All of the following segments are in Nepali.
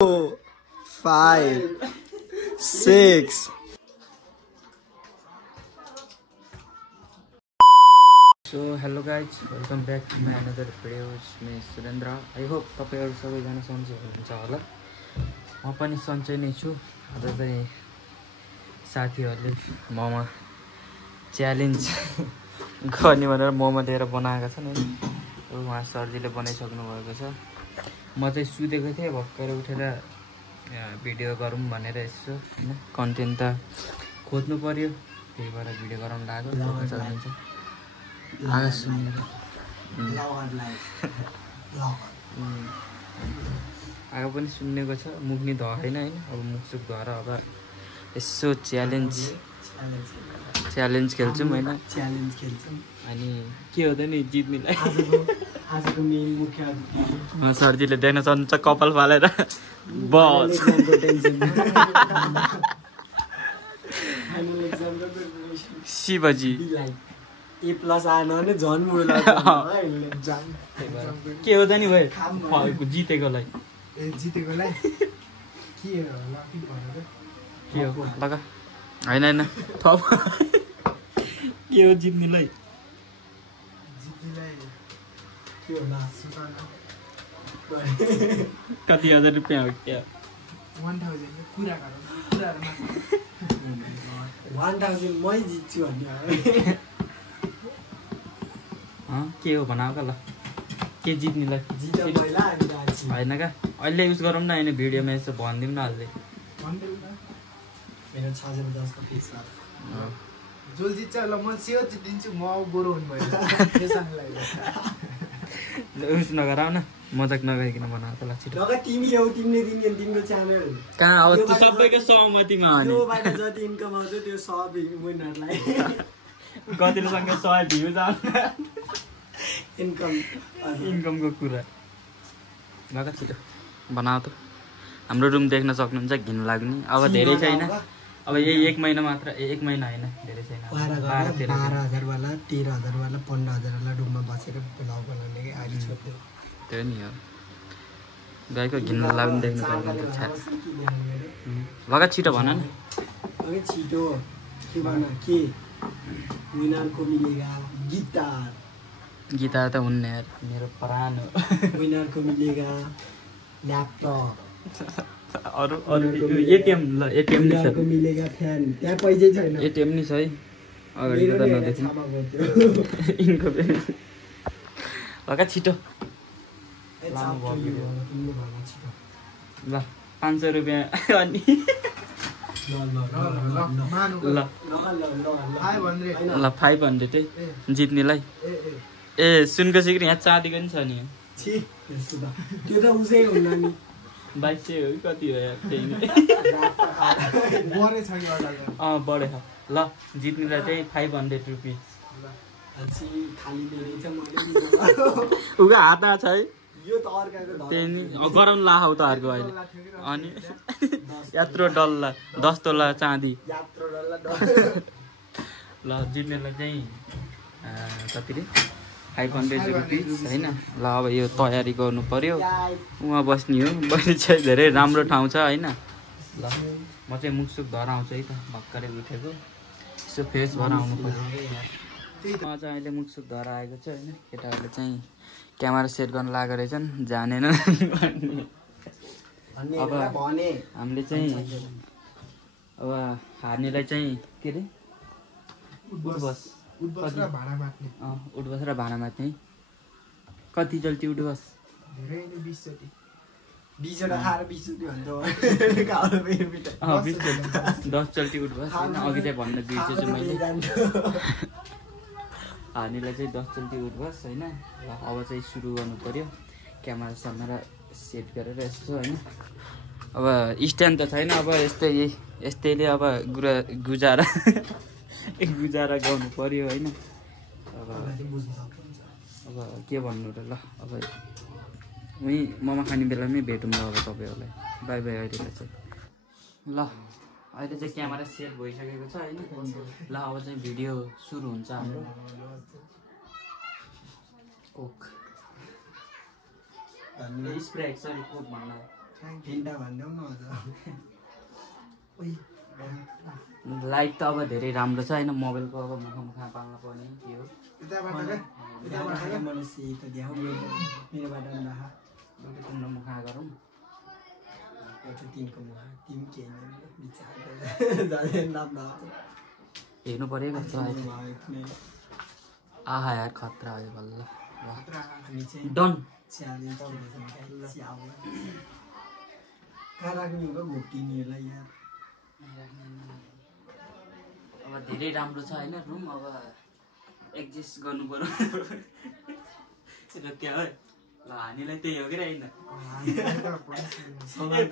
5, 6. So hello guys, welcome back to my another video. It's me Surendra. I hope तपाईहरु सबैजना सन्चै हुनुहुन्छ होला। म पनि सन्चै नै छु। आज चाहिँ साथीहरुले मोमो च्यालेन्ज गर्ने भनेर मोमो लिएर बनाएका छन् हैन। उहाँ सरजीले बनाइसक्नु भएको छ। म चाहिँ सुतेको थिएँ, भर्खरै उठेर भिडियो गरौँ भनेर यसो हैन कन्टेन्ट त खोज्नु पर्यो, त्यही भएर भिडियो गराउन लाग्यो। सक्नुहुन्छ आगा सुन्नु आगा पनि सुन्नेको छ, मुख नि धएन हैन। अब मुख सुख धएर अब यसो च्यालेन्ज खेल्छौँ हैन। च्यालेन्ज खेल्छौँ अनि के हो त नि जित्नेलाई। आजको मेन मुख्य अतिथि सरजीले देख्न सक्नुहुन्छ कपाल फालेर बस शिवजी A+ आएन भने झन् मुला के हो त नि भाइ जितेकोलाई जितेकोलाई के हो लगा हैन थप के हो जित्नेलाई के होला कति हजार रुपैयाँ हो क्या 1000 कुरा गरौँ 1000 मै जित्छु भन्ने के हो भनाउका ल के जित्नेलाई जित्छ पहिला हैन का अहिले युज गरौँ न हैन भिडियोमा यसो भनिदिउँ न अहिले मेरो 650 को फिक्स जोल जित्छ ल म सेवा जितिन्छु म गोरो हुनु भयो त्यससँग लाग्यो ल युज नगराउ न मजाक नगरिकन बनाएको ल छिटो लगा टिम ल्याउ टिमले दिने तिम्रो च्यानल कहाँ अब त्यो सबैको सहमतिमा हो नि त्यो बारे जति इन्कम आउँछ त्यो सब विनरलाई कतिले सँग 100 भ्यू जान्छ इन्कमको कुरा लगा छिटो बनाऊ त। हाम्रो रुम देख्न सक्नुहुन्छ घिन लाग्ने। अब धेरै छैन, अब यही 1 महिना मात्र, 1 महिना हैन धेरै छैन। 12,000 वाला 13,000 वाला 15,000 वाला रुममा बसेर ब्लग बनाउने के आइडी छोड्यो त्यो नि हो। गाईको घिन लाग्ने देख्न सक्नुहुन्छ छ्या लगा छिटो भन न। अगे छिटो के भन्न के विनरको मिलेगा गिटार त हुन्न यार, मेरो प्राण हो। विनरको मिलेगा ल्यापटप अरु एटीएम ल एटीएम नि छ, विनरको मिलेगा फ्यान। त्यहाँ पैसै छैन, एटीएम नि छ है अगाडि त नदेख्नु इनको लगा छिटो ल 500 रुपैयाँ अनि ल 500 है जित्नेलाई। ए सुनको सिक्री यहाँ चाँदीको नि छ नि त्यो त उसै हुन्न नि 2200 हो कि कति हो यार त्यही नै बढे छ बढे छ। ल जित्नेलाई चाहिँ 500 रुपियाँ उको हातमा छ है त्यही नि गराउनु ला हौ त अर्को अहिले। अनि यात्रो डल्ला 10 तोला चाँदी ल जित्नेलाई चाहिँ कति रे 500 रुपियाँ हैन। ल अब यो तयारी गर्नु पर्यो, उहाँ बस्ने हो। बस्ने चाहिँ धेरै राम्रो ठाउँ छ हैन। ल म चाहिँ मुखसुख धर आउँछु है त, भर्खरै उठेको यसो फ्रेस भएर आउनु पर्यो। म चाहिँ अहिले मुखसुख धर आएको छु हैन। केटाहरूले चाहिँ क्यामेरा सेट गर्न लागेको रहेछन्, जानेन अब हामीले चाहिँ अब हार्नेलाई चाहिँ के रे उठबस र भाँडा मात्ने कति चल्ती उठबस 20 वटा खाएर 20 चोटि भन्दा 10 चल्ती उठबस हैन। अघि चाहिँ भन्न बिर्सेछु मैले, हार्नेलाई चाहिँ 10 चल्ती उठबस हैन। ल अब चाहिँ सुरु गर्नु पर्यो, क्यामेरा समाएर सेट गरेर यस्तो हैन। अब स्ट्यान्ड त छैन, अब यस्तैले अब गुजारा गर्नु पर्यो हैन। अब के भन्नु र ल अब उही मोमो खाने बेलामै भेटौँ ल अब तपाईँहरूलाई। बाई बाई अहिलेलाई चाहिँ। ल अहिले चाहिँ क्यामेरा सेट भइसकेको छ हैन। ल अब चाहिँ भिडियो सुरु हुन्छ हाम्रो। कोक स्प्राइट सरी कोक भन्न भेन्डा भन्दा पनि अझ ओइ लाइट त अब धेरै राम्रो छ होइन मोबाइलको अब मुखा पाल्न पर्ने के हो मलाई त देखाउ मेरोबाट पनि राख एउटा तिम्रो मुखा गरौँ एउटा तिनको मुखा तिमी के विचार जाँदै राम्रो हेर्नु पऱ्यो खतरा आयो आहा यार खतरा आयो बल्ल हामी चाहिँ डन च्यालेन्ज हुँदैछ कहाँ राख्ने हो घोटिनेलाई यार अब धेरै राम्रो छ होइन रुम अब एडजस्ट गर्नु पर्यो र क्या हो ल हामीलाई त्यही हो कि होइन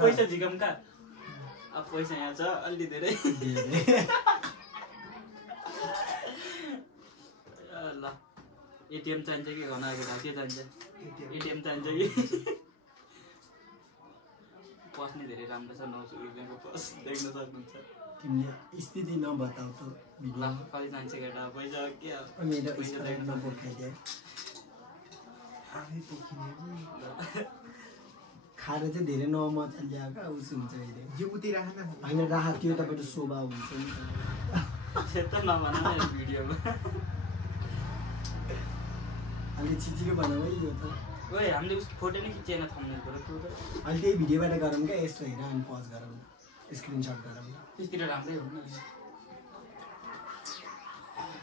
पैसा झिकम कहाँ अब पैसा यहाँ छ अलि धेरै ल एटिएम चाहिन्छ कि घन आएको के चाहिन्छ एटिएम चाहिन्छ कि पस्ने धेरै राम्रो छ 900 रुपियाँको पस देख्न सक्नुहुन्छ तिमीले स्थिति नबताउ त भिडियो कति चाहिन्छ केटा पैसा के मेरो पैसा देख्न पोखाइदिए खाएर चाहिँ धेरै नमजा ल्याएको उस हुन्छ अहिले यो उति राख्न होइन राख त्यो तपाईँको शोभा हुन्छ नि त नभन भिडियोमा अहिले छिचिरो बनाऊ है यो त ओए हामीले उसको फोटो नै खिचेन थम्नेल पऱ्यो त्यो त अहिले त्यही भिडियोबाट गरौँ क्या यस्तो हेर अनि पज गरौँ स्क्रिनसट गरौँ त्यसतिर राम्रै हो नि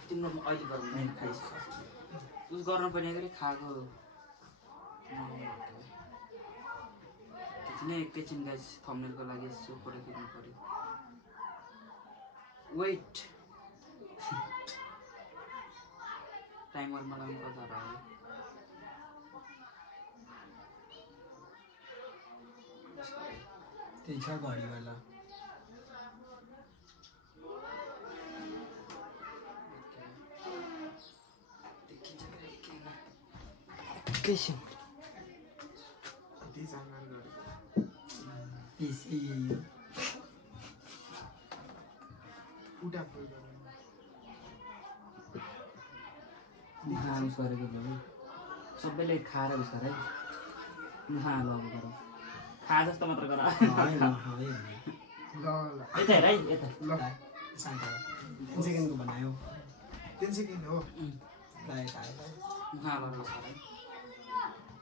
तिम्रो अहिले गरौँ न खाइस उस गर्न पर्ने गरी खाएको एकैछिन गाइस थम्नेलको लागि यसो फोटो खिच्नु पऱ्यो वेट टाइमरमा लगाउनु पर्छ र त्यही छ घडीवाला एकैछिन गरेको भयो सबैले खाएर उस गर है खा ल गर खा जस्तो मात्र गर यता हेर है यता 10 सेकेन्डको बनायो 10 सेकेन्ड हो लाए खा ल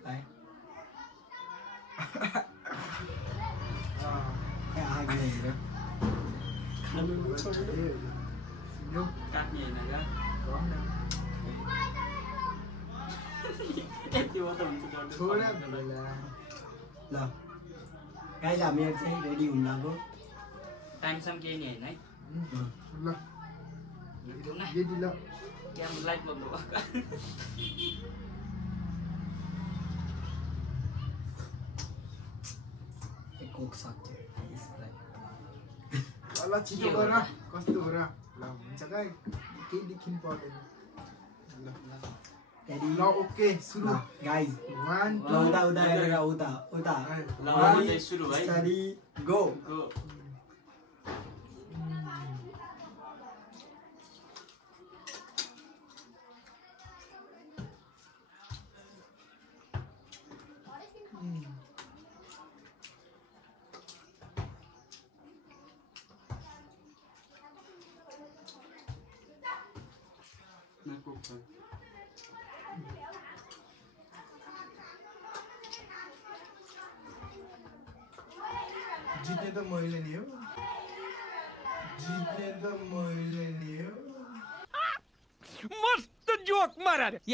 लाए आगे हेर खानु यो काट्ने होइन क्या यति मात्र हुन्छ थोडा बेला ल गाइस हामीहरु चाहिँ रेडी हुन लाग्यो टाइमसम्म केही नि होइन है ल रेडी ल क्यामेरा लाइट बन्द भयो एक कोक सक्यो ल छिटो गर कस्तो हो र ल हुन्छ गाइ केही देखिन पर्दैन ल रेडी ल ओके सुरु गाइस 1 ल उता उता हेरेर उता उता ल चाहिँ सुरु है स्टडी गो गो जित्ने त मैले नि हो जित्ने त मैले नि हो मस्त जोक मारा रे ₹5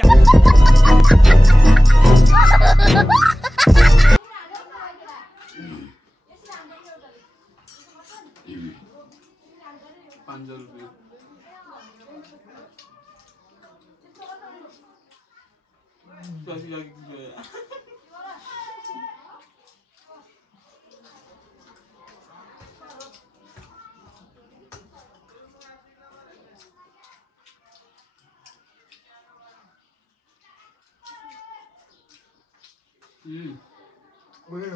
ओए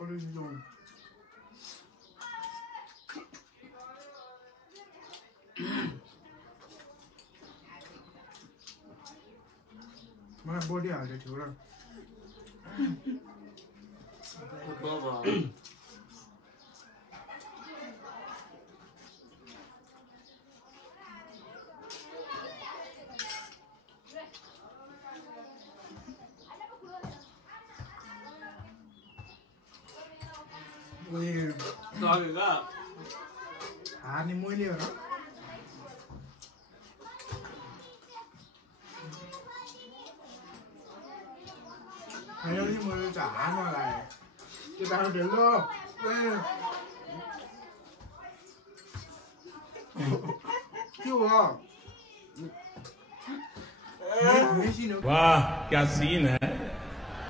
ओरे जो मलाई बडी हाल्दै थियो र हार्ने मैले हो र मैले चाहिँ हार्न लाग्यो केटाहरू ढेलो के हो मेसिन हो वाह क्या सीन है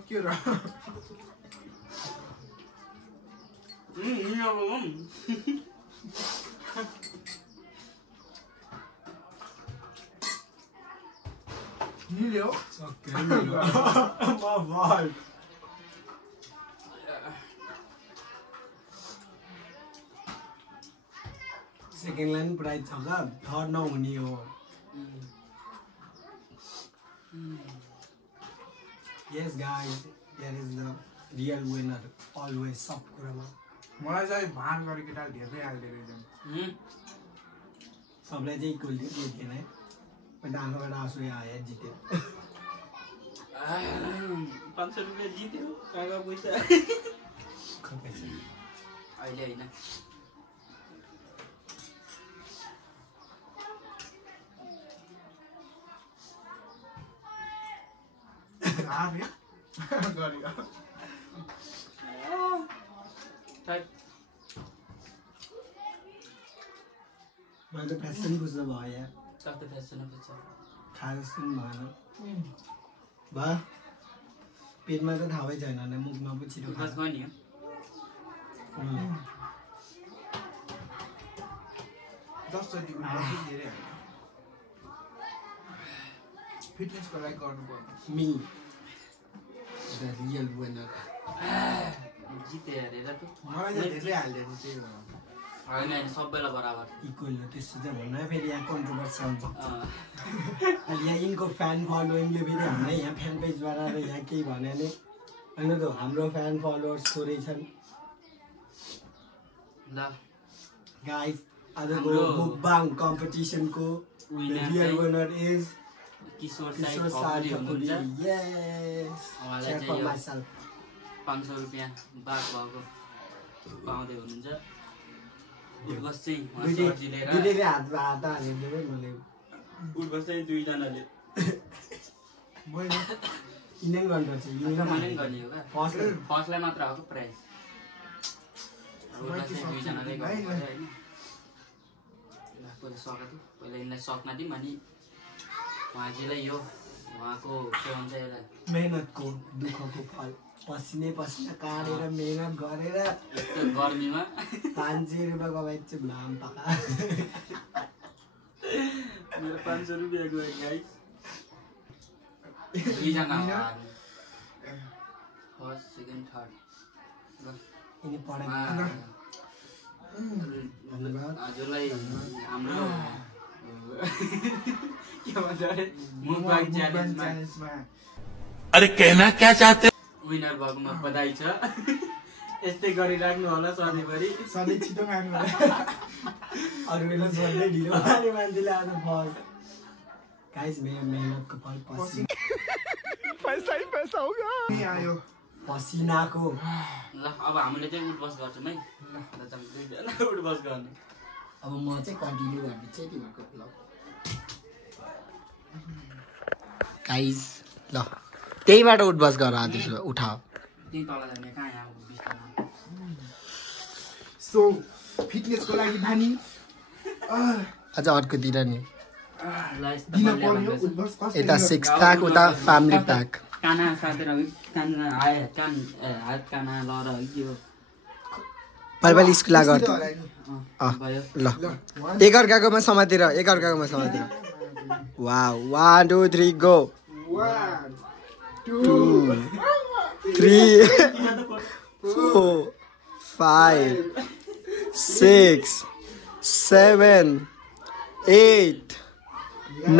के र निल्यो सेकेन्ड लाइन प्राइज छ क्या थर्ड नहुने हो yes guys here is the real winner always सब कुरामा मलाई चाहिँ भान गरे केटाले धेरै हाल्दै रहेछ सबलाई चाहिँ इक्वल थियो के थिएन है आँखाबाट आँसु आयो जित्यो 500 रुपियाँ जित्यो कहाँ पैसा अहिले होइन हार्ने गऱ्यो मैले त फेसन बुझ्नु भयो यार कस्तो फेसन बुझ्छ खाए जस्तो पनि भएन भयो पेटमा त थाहै छैन नि मुखमा पो छिटो बस गयो नि खान्छ 10 जति धेरै फिटनेसको लागि गर्नुपर्छ मी द रियल विनर जिते हेरेर त मलाई चाहिँ धेरै हालिदिएको त्यही भएर होइन होइन सबैलाई बराबर इक्वल हो त्यस्तो चाहिँ भन्नु फेरि यहाँ कन्ट्रोभर्सी आउँछ अहिले यहाँ यिनको फ्यान फलोइङले फेरि हामीलाई यहाँ फ्यान पेज बनाएर यहाँ केही भन्यो भने होइन त हाम्रो फ्यान फलोवर्स थोरै छन् ल गाइस आजको मुकबाङ कम्पिटिसनको रियल विनर इज किशोर किशोर साई साई हुनुहुन्छ यस उहाँलाई check for चाहिँ यो myself 500 रुपियाँ बाग भएको पाउँदै हुनुहुन्छ उठबस चाहिँ उहाँ सर्जी लिएर दुईले हात हालिदियो है मैले उठबस चाहिँ दुईजनाले मैले इन्डियन गर्नुपर्छ मैले पनि गर्ने हो क्या फर्स्टलाई मात्र आएको प्राइज उठबस चाहिँ दुईजनाले गर्नु पर्यो होइन पहिला सकेको पहिला यिनलाई सक्न दिउँ अनि उहाँजीलाई यो उहाँको के भन्छ यसलाई मेहनतको दुःखको फल पसिनै पसिना काटेर मेहनत गरेर यस्तो गर्मीमा 500 रुपियाँ कमाइन्छ नाम पका मेरो 500 रुपियाँ गयो गाइस दुईजना फर्स्ट सेकेन्ड थर्ड यिनी पढाइ हजुरलाई हाम्रो के भन्छ अरे मुकबाङ च्यालेन्जमा अरे कहना क्या चाहते विनर भएकोमा बधाई छ यस्तै गरिराख्नु होला सधैँभरि सधैँ छिटो खानु अरू बेला सोध्दै ढिलो खाने मान्छेले आज फर्स्ट गाइस मेरो मेहनतको फल पैसा ही पैसा होगा आयो पसिनाको ल अब हामीले चाहिँ उठबस गर्छौँ है ल जाउँ दुईजना उठबस गर्ने अब म चाहिँ कन्टिन्यू गर्दैछु तिमीहरूको ब्लग गाइस ल त्यहीबाट उठबस गर त्यसो उठाऊ त्यही तल जाने कहाँ यहाँ बिस्तारमा सो फिटनेसको लागि भानी अझ अर्कोतिर नि ल यस्तो दिन बलिया पर्यो भन्दैछ। उठबस कस्तो यता 6 प्याक उता फ्यामिली प्याक काना साथेर काना हात काना लर यो पाइपाल स्कुल गर्छ भयो ल एकअर्काकोमा समातेर वाउ 1 2 3 गो 1 2 3 4 5 6 7 8 9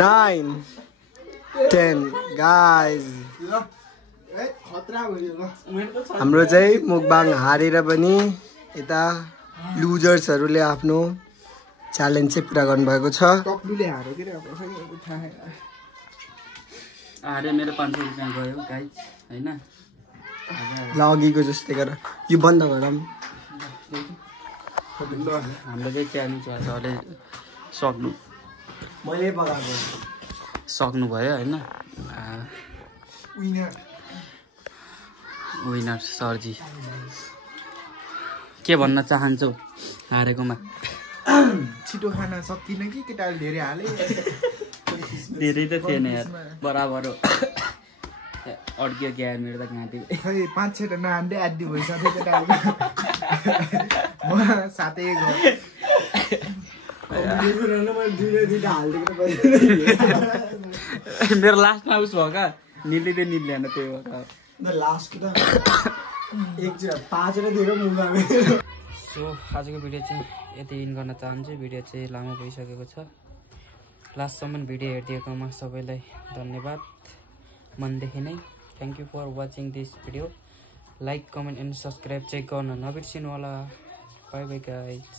10 guys ल खतरा भयो ल हाम्रो चाहिँ मुकबाङ हारेर पनि यता लुजर्सहरूले आफ्नो च्यालेन्ज चाहिँ पुरा गर्नुभएको छ। टक्लुले हार्यो के रे अब खै थाहा छैन। अरे मेरो 500 रुपियाँ गयो गाइज हैन। ल अघिको जस्तै गर यो बन्द गरौँ। हाम्रो चाहिँ च्यालेन्ज सरले मैले पकाएको सक्नुभयो हैन। विनर सरजी के भन्न चाहन्छौ हारेकोमा? छिटो खाना सकिन कि केटाले धेरै हाले। धेरै त थिएन यार, बराबर अड्कियो क्या मेरो त घाँटी। खै 5-6 नहान्दै आदि भइसक्यो केटाले। म साथै गयो। मेरो लास्टमा उस भयो क्या निलिँदै निल्दैन त्यही भएर लास्ट त एक 5 दिएर मुगा। सो आजको भिडियो चाहिँ यति इन गर्न चाहन्छु। भिडियो चाहिँ लामो भइसकेको छ। लास्टसम्म भिडियो हेरिदिएकोमा सबैलाई धन्यवाद मनदेखि नै। Thank you for watching this video. Like comment and subscribe चाहिँ गर्न नबिर्सिनु होला। Bye bye guys.